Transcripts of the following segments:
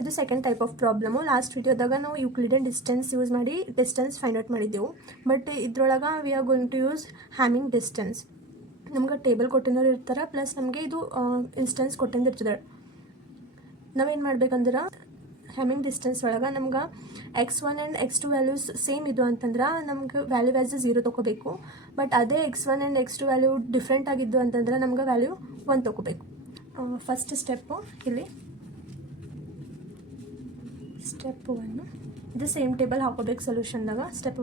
ಇದು second type of problem. Last ವಿಡಿಯೋದಾಗ ನಾವು ಯೂಕ್ಲಿಡನ್ ಡಿಸ್ಟೆನ್ಸ್ ಯೂಸ್ ಮಾಡಿ ಡಿಸ್ಟೆನ್ಸ್ ಫೈಂಡ್ ಔಟ್ ಮಾಡಿದ್ದೆವು. ಬಟ್ ಇದ್ರೊಳಗೆ we are going to use Hamming distance. ನಮ್ಗೆ ಟೇಬಲ್ ಕೊಟ್ಟಿನವ್ರು ಇರ್ತಾರೆ, ಪ್ಲಸ್ ನಮಗೆ ಇದು ಇನ್ಸ್ಟೆನ್ಸ್ ಕೊಟ್ಟಿಂದ ಇರ್ತದೆ. ನಾವೇನು ಮಾಡ್ಬೇಕಂದ್ರೆ ಹ್ಯಾಮಿಂಗ್ ಡಿಸ್ಟೆನ್ಸ್ ಒಳಗೆ ನಮ್ಗೆ x1 and x2 values same ಇದು ಅಂತಂದ್ರೆ ನಮ್ಗೆ ವ್ಯಾಲ್ಯೂ ವ್ಯಾಸ್ 0 ತೊಗೋಬೇಕು. ಬಟ್ ಅದೇ x1 and x2 value different ಆಗಿದ್ದು ಅಂತಂದ್ರೆ ನಮ್ಗೆ ವ್ಯಾಲ್ಯೂ 1 ತೊಗೋಬೇಕು. ಫಸ್ಟ್ ಸ್ಟೆಪ್ಪು ಇಲ್ಲಿ ಸ್ಟೆಪ್ 1 ಇದು ಸೇಮ್ ಟೇಬಲ್ ಹಾಕೋಬೇಕು ಸೊಲ್ಯೂಷನ್ದಾಗ. ಸ್ಟೆಪ್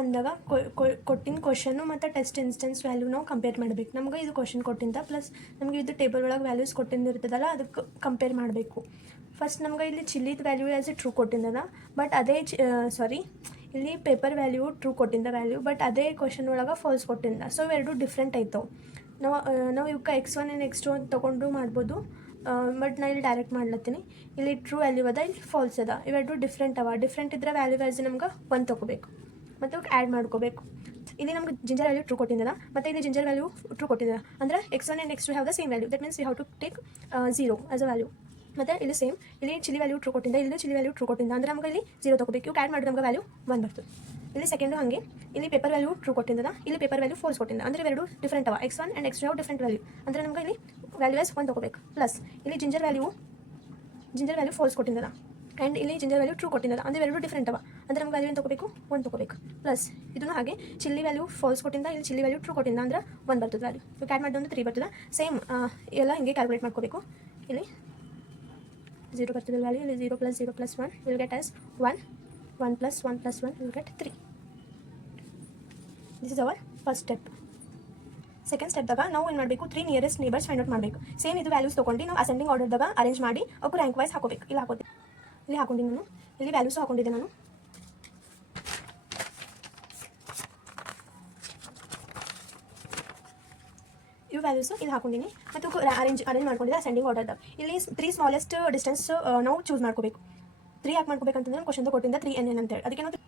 1ದಾಗ ಕೊಟ್ಟಿನ ಕ್ವಶನು ಮತ್ತು ಟೆಸ್ಟ್ ಇನ್ಸ್ಟೆನ್ಸ್ ವ್ಯಾಲ್ಯೂ ನಾವು ಕಂಪೇರ್ ಮಾಡಬೇಕು. ನಮ್ಗೆ ಇದು ಕ್ವಶನ್ ಕೊಟ್ಟಿಂದ ಪ್ಲಸ್ ನಮಗೆ ಇದು ಟೇಬಲ್ ಒಳಗೆ ವ್ಯಾಲ್ಯೂಸ್ ಕೊಟ್ಟಿಂದ ಇರ್ತದಲ್ಲ, ಅದಕ್ಕೆ ಕಂಪೇರ್ ಮಾಡಬೇಕು. ಫಸ್ಟ್ ನಮ್ಗೆ ಇಲ್ಲಿ ಚಿಲ್ಲಿದ ವ್ಯಾಲ್ಯೂ ಆ್ಯಸ್ ಎ ಟ್ರೂ ಕೊಟ್ಟಿದ್ದದ, ಬಟ್ ಅದೇ ಇಲ್ಲಿ ಪೇಪರ್ ವ್ಯಾಲ್ಯೂ ಟ್ರೂ ಕೊಟ್ಟಿದ್ದ ವ್ಯಾಲ್ಯೂ, ಬಟ್ ಅದೇ ಕ್ವಶನ್ ಒಳಗೆ ಫಾಲ್ಸ್ ಕೊಟ್ಟಿದ್ದ. ಸೊ ಇವೆರಡು ಡಿಫ್ರೆಂಟ್ ಆಯ್ತವೆ. ನಾವು ಇವಕ್ಕೆ x1 ಆ್ಯಂಡ್ x2 ಅಂತ ತೊಗೊಂಡು ಮಾಡ್ಬೋದು. ಬಟ್ ನಾನು ಇಲ್ಲಿ ಡೈರೆಕ್ಟ್ ಮಾಡ್ಲತ್ತೀನಿ. ಇಲ್ಲಿ ಟ್ರೂ ವ್ಯಾಲ್ಯೂ ಅದ, ಇಲ್ಲಿ ಫಾಲ್ಸ್ ಅದ. ಇವೆರಡು ಡಿಫ್ರೆಂಟ್ ಅವ. ಡಿಫ್ರೆಂಟ್ ಇದ್ದರೆ ವ್ಯಾಲ್ಯೂ ವ್ಯಾಸ್ ನಮ್ಗೆ 1 ತೊಗೋಬೇಕು ಮತ್ತು ಆ್ಯಡ್ ಮಾಡ್ಕೋಬೇಕು. ಇಲ್ಲಿ ನಮ್ಗೆ ಜಿಂಜರ್ ವ್ಯಾಲ್ಯೂ ಟ್ರೂ ಕೊಟ್ಟಿದ್ದದ ಮತ್ತು ಇಲ್ಲಿ ಜಿಂಜರ್ ವ್ಯಾಲ್ಯೂ ಟ್ರೂ ಕೊಟ್ಟಿದ್ದದ. ಅಂದರೆ x1 and x2 have the same value. That means we have to take 0 as a value. ಮತ್ತು ಇಲ್ಲಿ ಸೇಮ್ ಇಲ್ಲಿ ಚಿಲ್ಲಿ ವ್ಯಾಲ್ಯೂ ಟ್ರೂ ಕೊಟ್ಟಿದ್ದ, ಇಲ್ಲಿ ಚಿಲ್ಲಿ ವ್ಯಾಲ್ಯೂ ಟ್ರೂ ಕೊಟ್ಟಿದ್ದ. ಅಂದರೆ ನಮ್ಗೆ ಇಲ್ಲಿ 0 ತೊಗೋಬೇಕು. ಇವು ಆ್ಯಡ್ ಮಾಡಿದ್ರೆ ನಮ್ಗೆ ವ್ಯಾಲ್ಯೂ 1 ಬರ್ತದೆ. ಇಲ್ಲಿ ಸೆಕೆಂಡು ಹಾಗೆ ಇಲ್ಲಿ ಪೇಪರ್ ವ್ಯಾಲ್ಯೂ ಟ್ರೂ ಕೊಟ್ಟಿದ್ದದ, ಇಲ್ಲಿ ಪೇಪರ್ ವ್ಯಾಲ್ಯೂ ಫಾಲ್ಸ್ ಕೊಟ್ಟಿದ್ದ. ಅಂದರೆ ಇವೆರಡು ಡಿಫ್ರೆಂಟ್ ಅವ. x1 and x2 have different value. ಅಂದರೆ ನಮ್ಗೆ ಇಲ್ಲಿ ವ್ಯಾಲ್ಯೂ ಆಸ್ 1 ತೊಗೋಬೇಕು. ಪ್ಲಸ್ ಇಲ್ಲಿ ಜಿಂಜರ್ ವ್ಯಾಲ್ಯೂ ಫಾಲ್ಸ್ ಕೊಟ್ಟಿದ್ದದ ಆ್ಯಂಡ್ ಇಲ್ಲಿ ಜಿಂಜರ್ ವ್ಯಾಲ್ಯೂ ಟ್ರೂ ಕೊಟ್ಟಿದ್ದದ. ಅಂದರೆ ಎರಡು ಡಿಫ್ರೆಂಟ್ ಅವ. ಅಂದರೆ ನಮ್ಗೆ ವ್ಯಾಲ್ಯೂ ಏನು ತೊಗೋಬೇಕು? 1 ತೊಗೋಬೇಕು. ಪ್ಲಸ್ ಇದನ್ನು ಹಾಗೆ ಚಿಲ್ಲಿ ವ್ಯಾಲ್ಯೂ ಫಾಲ್ಸ್ ಕೊಟ್ಟಿದ್ದ, ಇಲ್ಲಿ ಚಿಲ್ಲಿ ವ್ಯಾಲ್ಯೂ ಟ್ರೂ ಕೊಟ್ಟಿದ್ದ. ಅಂದ್ರೆ 1 ಬರ್ತದೆ ವ್ಯಾಲ್ಯೂ. ಇವಾಗ ಆ್ಯಡ್ ಮಾಡಿದ್ರೆ 3 ಬರ್ತದೆ. ಸೇಮ್ ಎಲ್ಲ ಹಿಂಗೆ ಕ್ಯಾಲ್ಕುಲೇಟ್ ಮಾಡ್ಕೋಬೇಕು. ಇಲ್ಲಿ 0 ಬರ್ತದೆ ವ್ಯಾಲ್ಯೂ. ಇಲ್ಲಿ 0 + 0 + 1 will get as 1. 1 + 1 + 1 will get 3. This is our first step. Second ಸ್ಟೆಪ್ದಾಗ ನಾವು ಏನು ಮಾಡಬೇಕು? 3 ನಿಯರೆಸ್ಟ್ ನೇಬರ್ಸ್ ಫೈಂಡ್ ಔಟ್ ಮಾಡಬೇಕು. ಸೇಮ್ ಇದು ವ್ಯಾಲ್ಯೂಸ್ ತೊಗೊಂಡು ನಾವು ಅಸೆಂಡಿಂಗ್ ಆರ್ಡರ್ದಾಗ ಅರೇಂಜ್ ಮಾಡಿ ಅವಕ್ಕೆ ರ್ಯಾಂಕ್ ವೈಸ್ ಹಾಕೋಬೇಕು. ಇಲ್ಲಿ ಹಾಕೋತೀನಿ, ಇಲ್ಲಿ ಹಾಕೊಂಡಿದ್ದೀನಿ ನಾನು. ಇಲ್ಲಿ ವ್ಯಾಲ್ಯೂಸು ಹಾಕೊಂಡಿದ್ದೆ ನಾನು. ಇವು ವ್ಯಾಲ್ಯೂಸು ಇಲ್ಲಿ ಹಾಕೊಂಡಿನಿ ಮತ್ತು ಅರೇಂಜ್ ಮಾಡ್ಕೊಂಡಿದ್ದೆ ಅಸೆಂಡಿಂಗ್ ಆರ್ಡರ್ದಾಗ. ಇಲ್ಲಿ 3 ಸ್ಮಾಲೆಸ್ಟ್ ಡಿಸ್ಟೆನ್ಸ್ ನಾವು ಚೂಸ್ ಮಾಡ್ಕೋಬೇಕು. 3 ಯಾಕೆ ಮಾಡ್ಕೋಬೇಕಂತಂದ್ರೆ ಕ್ವಶನ್ದು ಕೊಟ್ಟಿದ್ದ 3n ಅಂತೇಳಿ. ಅದಕ್ಕೆ ನಾವು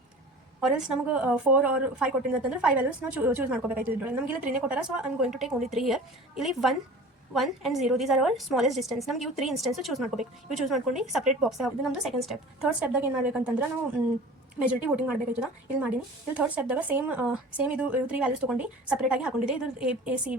ಆರೆಲ್ಸ್ ನಮಗೆ 4 or 5 ಕೊಟ್ಟಿದ್ದ ಅಂತಂದ್ರೆ 5 ವ್ಯಾಲ್ಯೂಸ್ ನಾವು ಚೂಸ್ ಮಾಡ್ಕೋಬೇಕಾಯ್ತು. ಇದ್ರೊಳಗೆ ನಮಗೆ ಇಲ್ಲಿ 3 ಕೊಟ್ಟಾರ. So I am going to take only 3 here. ಇಲ್ಲಿ 1 and 0 these are our smallest distance. ನಮ್ಗೆ ಇವು 3 ಇನ್ಸ್ಟೆನ್ಸ್ ಚೂಸ್ ಮಾಡ್ಕೋಬೇಕು. ಇವು ಚೂಸ್ ಮಾಡ್ಕೊಂಡು ಸಪ್ರೇಟ್ ಬಾಕ್ಸ್. ಇದು ನಮ್ಮದು ಸೆಕೆಂಡ್ ಸ್ಟೆಪ್. ಥರ್ಡ್ ಸ್ಟೆಪ್ದಾಗ ಏನು ಮಾಡ್ಬೇಕಂತಂದ್ರೆ ನಾವು ಮೆಜಾರಿಟಿ ವೋಟಿಂಗ್ ಮಾಡಬೇಕಾಯ್ತದ. ಇಲ್ಲಿ ಮಾಡೀನಿ. ಇಲ್ಲಿ ಥರ್ಡ್ ಸ್ಟೆಪ್ದಾಗ ಸೇಮ್ ಇದು 3 ವ್ಯಾಲ್ಯೂಸ್ ತೊಗೊಂಡು ಸಪ್ರೇಟಾಗಿ ಹಾಕೊಂಡಿದೆ. ಇದು ಎ ಸಿ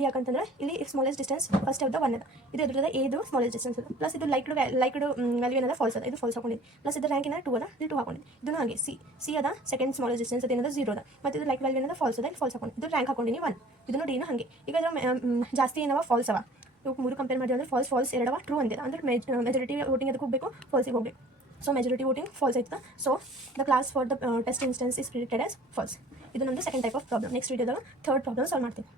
ಡಿ ಯಾಕಂತಂದ್ರೆ ಇಲ್ಲಿ ಸ್ಮಾಲೆಸ್ಟ್ ಡಿಸ್ಟೆನ್ಸ್ ಫಸ್ಟ್ ಸ್ಟೆಪ್ದ 1 ಅದ. ಇದು ಎದುರದ ಎದು ಸ್ಮಾಲೆಸ್ಟ್ ಡಿಸ್ಟೆನ್ಸ್ ಅದ. ಪ್ಲಸ್ ಇದು ಲೈಕ್ಡ್ ವ್ಯಾಲ್ಯೂ ಏನದ ಫಾಲ್ಸ್ ಅದ. ಇದು ಫಾಲ್ಸ್ ಹಾಕೊಂಡಿದ್ದು. ಪ್ಲಸ್ ಇದು ರ್ಯಾಂಕ್ ಏನದ 2 ಅದ. ಇಲ್ಲಿ 2 ಹಾಕೊಂಡಿದ್ದು. ಇದನ್ನು ಹಾಗೆ ಸಿ ಅದ ಸೆಕೆಂಡ್ ಸ್ಮಾಲೆಸ್ಟ್ ಡಿಸ್ಟೆನ್ಸ್ ಅದೇನದ 0 ಅದ. ಮತ್ತು ಇದು ಲೈಕ್ ವ್ಯಾಲ್ಯೂ ಏನದ ಫಾಲ್ಸ್ ಅದ. ಇಲ್ಲಿ ಫಾಲ್ಸ್ ಹಾಕೊಂಡು ಇದು ರ್ಯಾಂಕ್ ಹಾಕೊಂಡಿನಿ 1. ಇದನ್ನು ಡಿನ ಹಾಗೆ. ಈಗ ಜಾಸ್ತಿ ಏನವ ಫಾಲ್ಸ್ ಅವ. ಇವು 3 ಕಂಪೇರ್ ಮಾಡಿದ್ರೆ ಅಂದರೆ ಫಾಲ್ಸ್ 2 ಅವ, ಟ್ರೂ ಅಂದಿದೆ. ಅಂದರೆ ಮೆಜಾರಿಟಿ ವೋಟಿಂಗ್ ಅದಕ್ಕೆ ಹೋಗಬೇಕು, ಫಾಲ್ಸಿಗೆ ಹೋಗಬೇಕು. ಸೊ ಮೆಜಾರಿಟಿ ವೋಟಿಂಗ್ ಫಾಲ್ಸ್ ಆಯ್ತಾ. So the class for the test instance is predicted as false. ಇದು ನಮ್ಮದು second type of problem. Next ವಿಡಿಯೋದಾಗ ಥರ್ಡ್ ಪ್ರಾಬ್ಲಮ್ ಸಾಲ್ವ್ ಮಾಡ್ತೀನಿ.